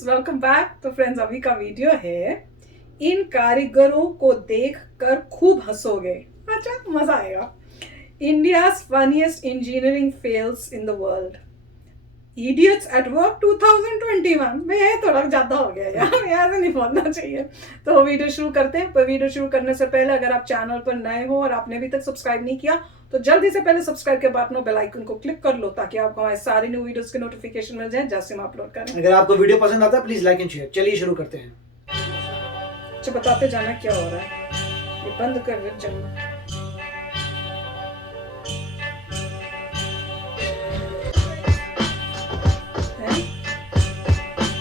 Friends, welcome back. तो friends, अभी का वीडियो है इन कारीगरों को देखकर खूब हंसोगे। अच्छा, मजा आएगा। India's funniest engineering fails in the world, idiots at work 2021। भाई ये थोड़ा ज्यादा हो गया यार, ऐसे नहीं बोलना चाहिए। तो वीडियो शुरू करते हैं। पर वीडियो शुरू करने से पहले अगर आप चैनल पर नए हो और आपने अभी तक सब्सक्राइब नहीं किया तो जल्दी से पहले सब्सक्राइब के बटन और बेल आइकन को क्लिक कर लो ताकि आपको हमारे सारे न्यू वीडियोस के नोटिफिकेशन मिल जाए जैसे हम अपलोड करें। अगर आपको वीडियो पसंद आता है प्लीज लाइक एंड शेयर। चलिए शुरू करते हैं। अच्छा, बताते जाना क्या हो रहा है। ये बंद कर दे चलना।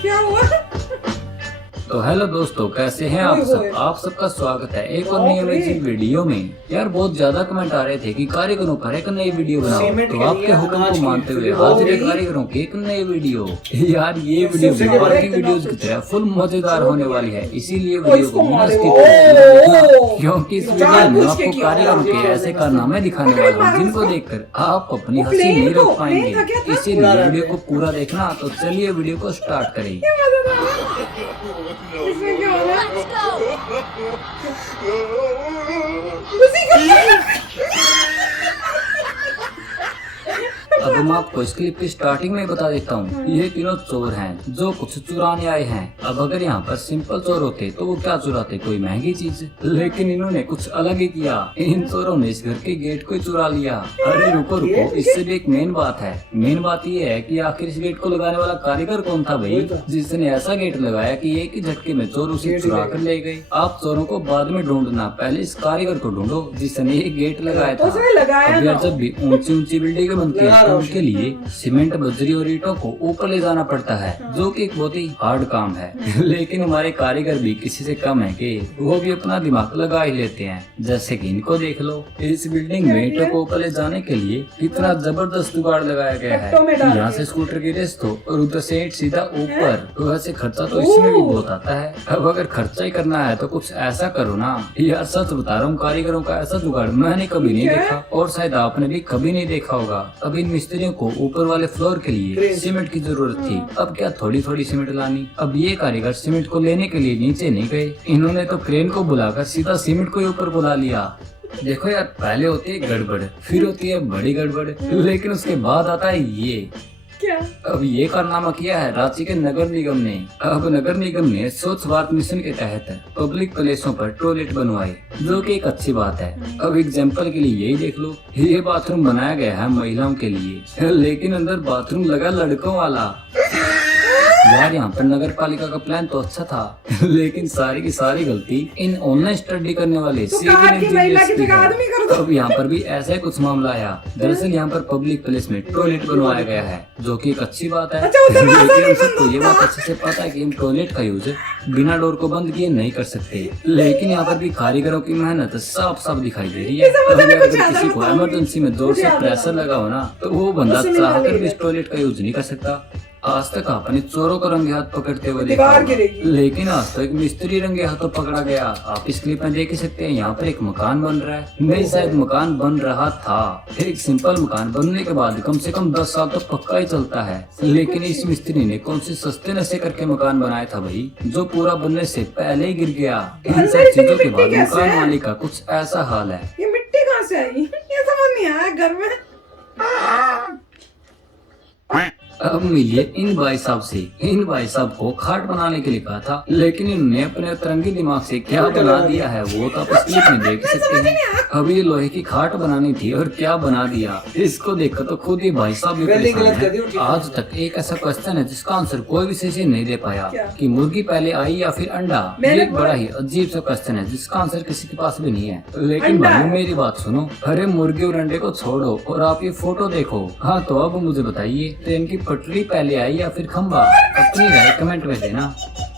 क्या हुआ? तो हेलो दोस्तों, कैसे हैं आप सब? आप सबका स्वागत है एक और नई अमेजिंग वीडियो में। यार बहुत ज्यादा कमेंट आ रहे थे कि कारीगरों पर एक नई वीडियो बनाओ, तो आपके हुक्म को मानते हुए हाजिर है कारीगरों की एक नई वीडियो। यार ये वीडियो बाकी वीडियोस की तरह फुल मजेदार होने वाली है, इसीलिए वीडियो को बिना स्किप किए, क्योंकि इस वीडियो में आपको कारीगरों के ऐसे कारनामे दिखाने वाला हूँ जिनको देखकर आप अपनी हंसी नहीं रोक पाएंगे। इसीलिए वीडियो को पूरा देखना। तो चलिए वीडियो को स्टार्ट करें। इसमें क्या हो रहा है? अब मैं आपको इस क्लिप की स्टार्टिंग में बता देता हूँ, ये तीनों चोर हैं जो कुछ चुराने आए हैं। अब अगर यहाँ पर सिंपल चोर होते तो वो क्या चुराते, कोई महंगी चीज, लेकिन इन्होंने कुछ अलग ही किया। इन चोरों ने इस घर के गेट को ही चुरा लिया। अरे रुको रुको, इससे भी एक मेन बात है। मेन बात ये है कि आखिर इस गेट को लगाने वाला कारीगर कौन था भाई, जिसने ऐसा गेट लगाया कि एक ही झटके में चोर उसे चुरा कर ले गए। आप चोरों को बाद में ढूंढना, पहले इस कारीगर को ढूंढो जिसने ये गेट लगाया था। अब यार जब भी ऊंची ऊंची बिल्डिंग बनती है तो उनके लिए सीमेंट, बजरी और ईंटों को ऊपर ले जाना पड़ता है, जो कि एक बहुत ही हार्ड काम है। लेकिन हमारे कारीगर भी किसी से कम है कि वो भी अपना दिमाग लगा ही लेते हैं। जैसे कि इनको देख लो, इस बिल्डिंग में ईंटों को ऊपर ले जाने के लिए कितना जबरदस्त जुगाड़ लगाया गया है। यहाँ से स्कूटर की रेस तो और उधर से ईंट सीधा ऊपर। वैसे खर्चा तो इसमें भी बहुत आता है। अब अगर खर्चा ही करना है तो कुछ ऐसा करो ना। यार सच बता रहा हूँ, कारीगरों का ऐसा जुगाड़ मैंने कभी नहीं देखा और शायद आपने भी कभी नहीं देखा होगा। अब इन मिस्त्रियों को ऊपर वाले फ्लोर के लिए सीमेंट की जरूरत थी। अब क्या थोड़ी थोड़ी सीमेंट लानी। अब ये कारीगर सीमेंट को लेने के लिए नीचे नहीं गए, इन्होंने तो क्रेन को बुलाकर सीधा सीमेंट को ही ऊपर बुला लिया। देखो यार, पहले होती है गड़बड़, फिर होती है बड़ी गड़बड़, लेकिन उसके बाद आता है ये क्या? अब ये कारनामा किया है रांची के नगर निगम ने। अब नगर निगम ने स्वच्छ भारत मिशन के तहत पब्लिक प्लेसों पर टॉयलेट बनवाए, जो कि एक अच्छी बात है। अब एग्जांपल के लिए यही देख लो, ये बाथरूम बनाया गया है महिलाओं के लिए, लेकिन अंदर बाथरूम लगा लड़कों वाला। यार यहाँ पर नगर पालिका का प्लान तो अच्छा था, लेकिन सारी की सारी गलती इन ऑनलाइन स्टडी करने वाले सिविल इंजीनियर्स की है। अब यहाँ पर भी ऐसा ही कुछ मामला आया। दरअसल यहाँ पर पब्लिक प्लेस में टॉयलेट बनवाया गया है, जो कि एक अच्छी बात है। लेकिन हम सबको ये बात अच्छे से पता है कि हम टॉयलेट का यूज बिना डोर को बंद किए नहीं कर सकते। लेकिन यहाँ पर भी कारीगरों की मेहनत साफ साफ दिखाई दे रही है। अगर किसी को इमरजेंसी में जोर से प्रेशर लगा हो ना, तो वो बंदा चाहकर भी इस टॉयलेट का यूज नहीं कर सकता। आज तक आपने चोरों को रंगे हाथ पकड़ते हुए देखा, लेकिन आज तो एक मिस्त्री रंगे हाथों पकड़ा गया। आप इस क्लिप में देख ही सकते हैं, यहाँ पर एक मकान बन रहा है। नहीं, शायद मकान बन रहा था। एक सिंपल मकान बनने के बाद कम से कम 10 साल तक पक्का ही चलता है। लेकिन इस मिस्त्री ने कौन से सस्ते नशे करके मकान बनाया था भाई, जो पूरा बनने से पहले ही गिर गया। इन सब चीजों के बाद मकान मालिक का कुछ ऐसा हाल है। ये मिट्टी कहाँ से आई? ये समझ नहीं आया घर में। अब मिलिए इन भाई साहब से। इन भाई साहब को खाट बनाने के लिए कहा था, लेकिन इन्होंने अपने तरंगी दिमाग से क्या बना दिया है वो तो आप इस क्लिप में देख सकते हैं। अब ये लोहे की खाट बनानी थी और क्या बना दिया, इसको देखकर तो खुद ही भाई साहब भी परेशान है। आज तक एक ऐसा क्वेश्चन है जिसका आंसर कोई भी सही से नहीं दे पाया कि मुर्गी पहले आई या फिर अंडा। ये एक बड़ा ही अजीब सा क्वेश्चन है जिसका आंसर किसी के पास भी नहीं है। लेकिन भाई मेरी बात सुनो, अरे मुर्गी और अंडे को छोड़ो और आप ये फोटो देखो। हाँ तो अब मुझे बताइए, ट्रेन की पटरी पहले आई या फिर खंबा? अपनी राय कमेंट में देना।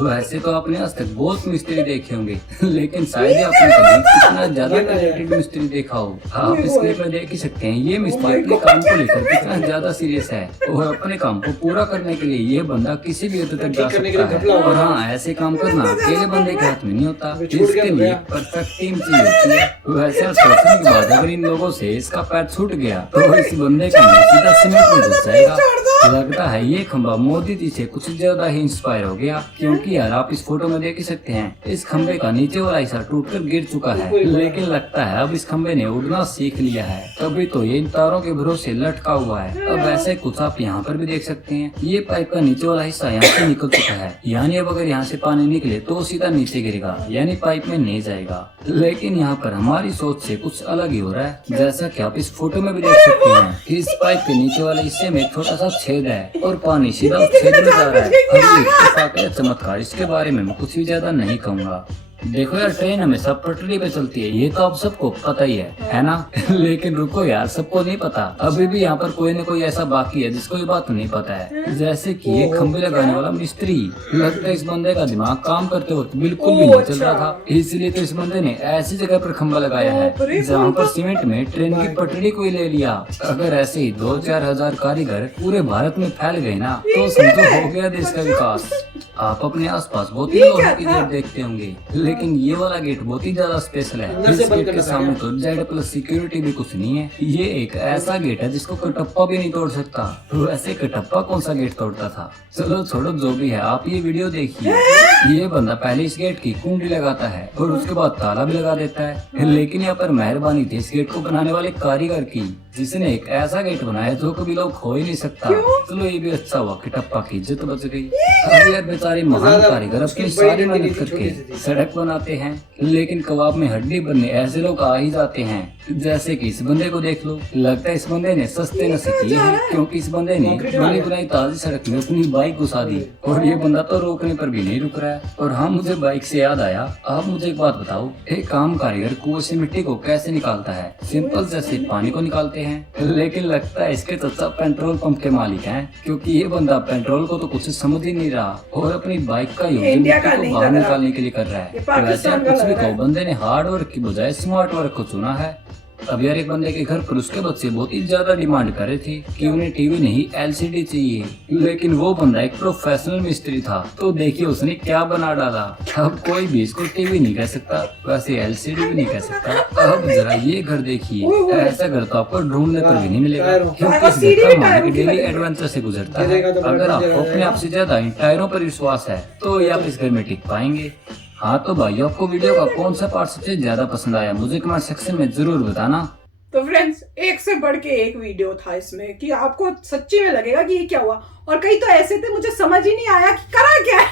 वैसे तो आपने आज तक बहुत मिस्त्री देखे होंगे, लेकिन शायद ही आपने कभी कितना ज्यादा टैलेंटेड मिस्त्री देखा हो। आप इस क्लिप में देख ही सकते हैं, ये मिस्त्री अपने काम को लेकर कितना ज्यादा सीरियस है और अपने काम को पूरा करने के लिए ये बंदा किसी भी हद तक जा सकता है। और हाँ, ऐसे काम करना अकेले बंदे के हाथ में नहीं होता, इसके लिए परफेक्ट टीम चाहिए होती है। वैसे सोचने के बाद अगर इन लोगों से इसका पैर छूट गया तो इस बंदे का मुंह सीधा सीमेंट में घुस जाएगा। लगता है ये खंबा मोदी जी से कुछ ज्यादा ही इंस्पायर हो गया, क्योंकि यार आप इस फोटो में देख ही सकते हैं इस खंबे का नीचे वाला हिस्सा टूटकर गिर चुका है। लेकिन लगता है अब इस खंबे ने उड़ना सीख लिया है, तभी तो ये इन तारों के भरोसे लटका हुआ है। अब ऐसे कुछ आप यहाँ पर भी देख सकते हैं, ये पाइप का नीचे वाला हिस्सा यहाँ से निकल चुका है, यानी अब अगर यहाँ से पानी निकले तो सीधा नीचे गिरेगा, यानी पाइप में नहीं जाएगा। लेकिन यहाँ पर हमारी सोच से कुछ अलग ही हो रहा है, जैसा कि आप इस फोटो में भी देख सकते हैं कि इस पाइप के नीचे वाले हिस्से में एक छोटा सा छेद है और पानी सीधा उस छेद में जा रहा है। अब इत्तेफाक या चमत्कार, इसके बारे में मैं कुछ भी ज्यादा नहीं कहूँगा। देखो यार, ट्रेन हमेशा पटरी पे चलती है, ये तो आप सबको पता ही है ना। लेकिन रुको यार, सबको नहीं पता, अभी भी यहाँ पर कोई न कोई ऐसा बाकी है जिसको ये बात नहीं पता है। जैसे कि ये खंबे लगाने वाला मिस्त्री, लगता है इस बंदे का दिमाग काम करते वक्त बिल्कुल भी नहीं चल रहा था, इसलिए तो इस बंदे ने ऐसी जगह पर खंबा लगाया है जहाँ पर सीमेंट में ट्रेन की पटरी को ही ले लिया। अगर ऐसे ही 2-4 हजार कारीगर पूरे भारत में फैल गए ना, तो समझो हो गया देश का विकास। आप अपने आसपास बहुत ही लोगों की गेट देखते होंगे, लेकिन ये वाला गेट बहुत ही ज्यादा स्पेशल है। इस गेट के सामने तो Z+ सिक्योरिटी भी कुछ नहीं है। ये एक ऐसा गेट है जिसको कटप्पा भी नहीं तोड़ सकता। वैसे कटप्पा कौन सा गेट तोड़ता था? चलो छोड़ो, जो भी है, आप ये वीडियो देखिए। ये बंदा पहले इस गेट की कुंडी लगाता है और उसके बाद ताला भी लगा देता है। लेकिन यहाँ पर मेहरबानी थी इस गेट को बनाने वाले कारीगर की, जिसने एक ऐसा गेट बनाया जो कभी लोग खो ही नहीं सकता। चलो ये भी अच्छा हुआ कि टप्पा की इज्जत बच गई। अब यार बेचारे महान कारीगर अपनी सारी मेहनत करके सड़क बनाते हैं, लेकिन कबाब में हड्डी बनने ऐसे लोग आ ही जाते हैं। जैसे कि इस बंदे को देख लो, लगता है इस बंदे ने सस्ते नशे किए हैं, क्योंकि इस बंदे ने बनी बनाई ताजी सड़क में अपनी बाइक घुसा दी और ये बंदा तो रोकने पर भी नहीं रुक रहा है। और हाँ, मुझे बाइक से याद आया, आप मुझे एक बात बताओ, एक आम कारीगर कुएं से मिट्टी को कैसे निकालता है? सिंपल जैसे पानी को निकालते हैं, लेकिन लगता है इसके चचा पेट्रोल पंप के मालिक हैं, क्योंकि ये बंदा पेट्रोल को तो कुछ समझ ही नहीं रहा और अपनी बाइक का यूज मिट्टी को बाहर निकालने के लिए कर रहा है। वैसे कुछ भी कहो, बंदे ने हार्ड वर्क की बजाय स्मार्ट वर्क को चुना है। अब यार एक बंदे के घर पर उसके बच्चे बहुत ही ज्यादा डिमांड कर रहे थे कि उन्हें टीवी नहीं LCD चाहिए, लेकिन वो बंदा एक प्रोफेशनल मिस्त्री था, तो देखिए उसने क्या बना डाला। अब कोई भी इसको टीवी नहीं कह सकता, वैसे LCD भी नहीं कह सकता। अब जरा ये घर देखिए, ऐसा घर तो आपको ढूंढने पर भी नहीं मिलेगा, क्योंकि इस घर का मालिक डेली एडवेंचर से गुजरता है। अगर आपको अपने आप से ज्यादा इन टायरों पर विश्वास है तो ये आप इस घर में टिक पाएंगे। हाँ तो भाई, आपको वीडियो का कौन सा पार्ट सबसे ज्यादा पसंद आया मुझे कमेंट सेक्शन में जरूर बताना। तो फ्रेंड्स, एक से बढ़ के एक वीडियो था इसमें कि आपको सच्ची में लगेगा कि ये क्या हुआ, और कई तो ऐसे थे मुझे समझ ही नहीं आया कि करा क्या है।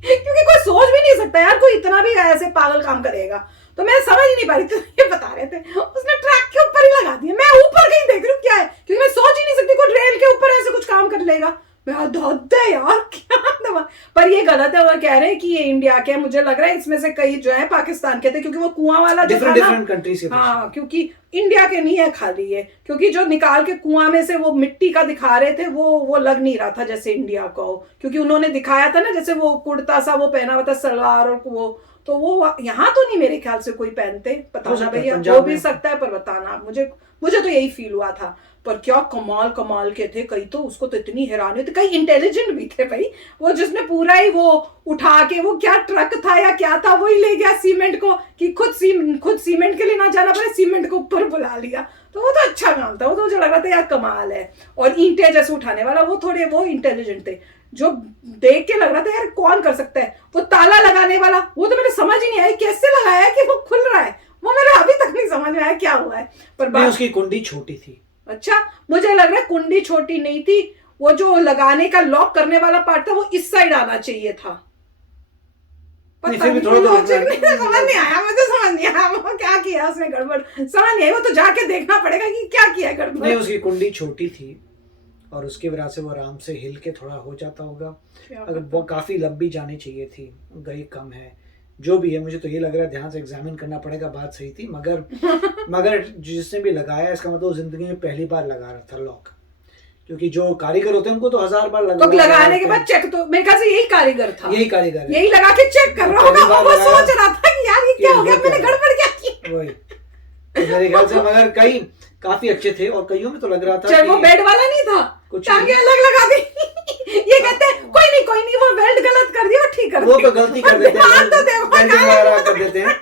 क्योंकि कोई सोच भी नहीं सकता यार, कोई इतना भी ऐसे पागल काम करेगा। तो मैं समझ ही नहीं पा रही थी, ये बता रहे थे उसने ट्रैक के ऊपर ही लगा दिया। मैं ऊपर कहीं देख रही हूँ क्या है, क्योंकि मैं सोच ही नहीं सकती कोई रेल के ऊपर ऐसे कुछ काम कर लेगा। यार क्या दवा, पर ये गलत है। वो कह रहे हैं कि ये इंडिया के, मुझे लग रहा है इसमें से कई जो है पाकिस्तान के थे, क्योंकि वो कुआं वाला जो था ना, हाँ, क्योंकि इंडिया के नहीं है खाली ये, क्योंकि जो निकाल के कुआं में से वो मिट्टी का दिखा रहे थे वो लग नहीं रहा था जैसे इंडिया का हो, क्योंकि उन्होंने दिखाया था ना जैसे वो कुर्ता सा वो पहना हुआ था, सलवार, और तो वो यहाँ तो नहीं मेरे ख्याल से कोई पहनते, बताना भैया, हो भी सकता है पर बताना। मुझे तो यही फील हुआ था। पर क्या कमाल के थे, कई तो उसको तो इतनी हैरानी थी, कई इंटेलिजेंट भी थे भाई। वो जिसने पूरा ही वो उठा के, वो क्या ट्रक था या क्या था, वही ले गया सीमेंट को, कि खुद सीमेंट के लिए ना जाना पड़े, सीमेंट को ऊपर बुला लिया। तो वो तो अच्छा काम था, वो तो मुझे लग रहा था यार कमाल है। और ईंटें जैसे उठाने वाला वो इंटेलिजेंट थे, जो देख के लग रहा था यार कौन कर सकता है। वो ताला लगाने वाला, वो तो मेरे समझ ही नहीं आया कैसे लगाया कि वो खुल रहा है, वो मेरे अभी तक नहीं समझ में आया क्या हुआ है। पर उसकी कुंडी छोटी थी। अच्छा, मुझे लग रहा है कुंडी छोटी नहीं थी, वो जो लगाने का लॉक करने वाला पार्ट था वो इस साइड आना चाहिए था। फिर भी थोड़ा समझ नहीं आया, मुझे समझ नहीं आया वो क्या किया उसने, गड़बड़ समझ नहीं आई। वो तो जाके देखना पड़ेगा कि क्या किया गड़बड़। नहीं, उसकी कुंडी छोटी थी और उसकी वजह से वो आराम से हिल के थोड़ा हो जाता होगा। अगर वो काफी लंबी जानी चाहिए थी, गई कम है, जो भी है। मुझे तो ये लग रहा है ध्यान से एग्जामिन करना पड़ेगा, बात सही थी। मगर जिसने भी लगाया, इसका मतलब जिंदगी में पहली बार लगा रहा था लॉक, क्योंकि जो कारीगर होते हैं उनको तो 1000 बार तो लगाने के बाद चेक, तो मेरे ख्याल से यही कारीगर था, यही लगा के चेक कर रहा होगा। वो सोच रहा था कि यार ये क्या हो गया, मैंने गड़बड़ क्या की। वही मेरे ख्याल से, मगर कई काफी अच्छे थे और कईयों में तो लग रहा था वो बेड वाला नहीं था, कुछ आगे अलग लगा दी। ये कहते हैं कोई नहीं, वो बेल्ट गलत कर दिया, ठीक कर दिया, वो तो गलती कर देते हैं।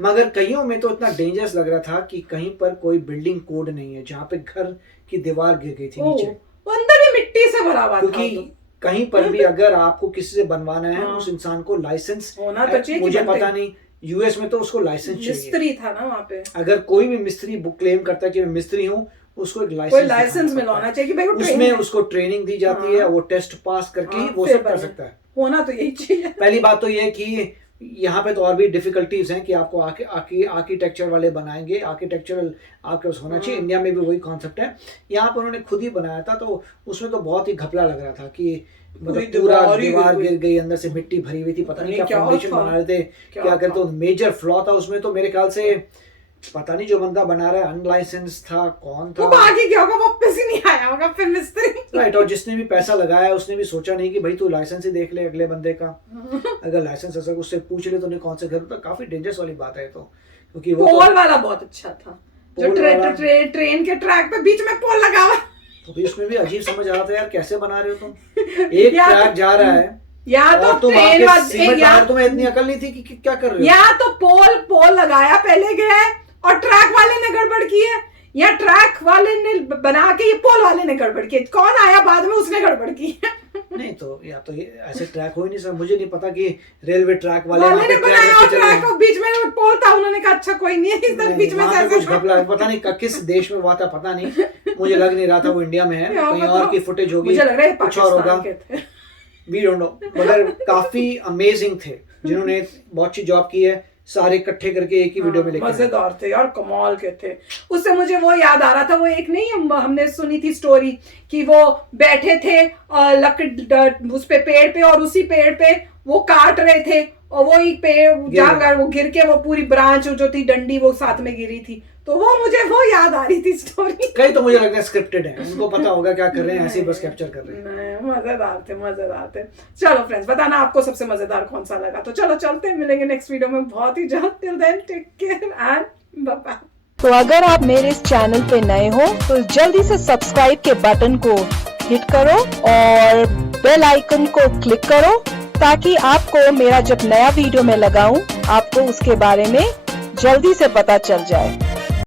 मगर कईयों में तो इतना डेंजरस लग रहा था कि कहीं पर कोई बिल्डिंग कोड नहीं है, जहाँ पे घर की दीवार गिर गई थी नीचे, अंदर भी मिट्टी से भरा हुआ था क्योंकि वो तो। कहीं पर भी अगर आपको किसी से बनवाना है उस इंसान को लाइसेंस होना तो चाहिए कि मुझे बनते। पता नहीं यूएस में तो उसको लाइसेंस चाहिए। मिस्त्री था ना वहाँ पे, अगर कोई भी मिस्त्री बुक क्लेम करता है कि मैं मिस्त्री हूँ, उसको एक कोई लाइसेंस लाइसेंस मिलवाना चाहिए कि भाई वो उसमें ट्रेन है। उसको ट्रेनिंग दी जाती है, वो टेस्ट पास करके ही वो फिर सब कर बने। सकता है। होना तो यही चाहिए। पहली बात तो ये है कि यहाँ पे तो और भी डिफिकल्टीज हैं कि आपको आर्किटेक्चर वाले बनाएंगे, आर्किटेक्चरल आपके पास होना चाहिए। इंडिया में भी वही कॉन्सेप्ट है। यहाँ पर उन्होंने खुद ही बनाया था तो उसमें तो बहुत ही घपला लग रहा था कि मतलब पूरा दीवार गिर गई, अंदर से मिट्टी भरी हुई थी, पता नहीं क्या फाउंडेशन बना रहे थे, क्या करते। तो मेजर फ्लॉ था उसमें। तो मेरे ख्याल से पता नहीं जो बंदा बना रहा है अनलाइसेंस था, कौन था, वो भाग ही गया होगा, वापस ही नहीं आया होगा फिर मिस्त्री। राइट। और जिसने भी पैसा लगाया उसने भी सोचा नहीं कि भाई तू लाइसेंस ही देख ले अगले बंदे का। अगर लाइसेंस ऐसा उससे पूछ ले तो नहीं कौन से घर, तो काफी डेंजरस वाली बात है। तो क्योंकि वो पोल वाला बहुत अच्छा था, जो ट्रेन के ट्रैक पे बीच में पोल लगा हुआ। तो भी उसमें भी अजीब समझ आ रहा था यार, कैसे बना रहे हो तुम। एक ट्रैक जा रहा है या तो तुम ट्रेन तुम्हें इतनी अकल नहीं थी कि क्या कर रहे हो। या तो पोल लगाया पहले गया है और ट्रैक वाले ने गड़बड़ की है, या ट्रैक वाले ने बना के ये पोल वाले ने गड़बड़ की है। कौन आया बाद में उसने गड़बड़ की है। नहीं तो या तो ये ऐसे ट्रैक हो ही नहीं सर। मुझे नहीं पता कि रेलवे ट्रैक वाले ने बनाया और ट्रैक और बीच में पोल था, उन्होंने कहा अच्छा कोई नहीं है, इधर बीच में से कुछ घपला, पता नहीं किस देश में हुआ था, पता नहीं। मुझे लग नहीं रहा था वो इंडिया में है, कहीं और की फुटेज होगी, मुझे लग रहा है कुछ और होगा, वी डोंट नो। मगर काफी अमेजिंग थे जिन्होंने बहुत अच्छी जॉब की है, सारे इकट्ठे करके एक ही वीडियो में लेके मजेदार थे यार, कमाल के थे। उससे मुझे वो याद आ रहा था, वो एक नहीं हमने सुनी थी स्टोरी कि वो बैठे थे लकड़ उस पे पेड़ पे, और उसी पेड़ पे वो काट रहे थे और वो एक पेड़ जाकर वो गिर के वो पूरी ब्रांच जो थी डंडी वो साथ में गिरी थी। तो वो मुझे वो याद आ रही थी स्टोरी। कई तो मुझे लगता है स्क्रिप्टेड है, उनको पता होगा क्या कर रहे हैं, ऐसे ही बस कैप्चर कर रहे हैं। मजेदार थे। चलो फ्रेंड्स, बताना आपको सबसे मजेदार कौन सा लगा। तो चलो चलते हैं, मिलेंगे नेक्स्ट वीडियो में बहुत ही जल्द। Till then take care and bye bye. तो अगर आप मेरे इस चैनल पे नए हो तो जल्दी से सब्सक्राइब के बटन को हिट करो और बेल आइकन को क्लिक करो, ताकि आपको मेरा जब नया वीडियो मैं लगाऊं आपको उसके बारे में जल्दी से पता चल जाए।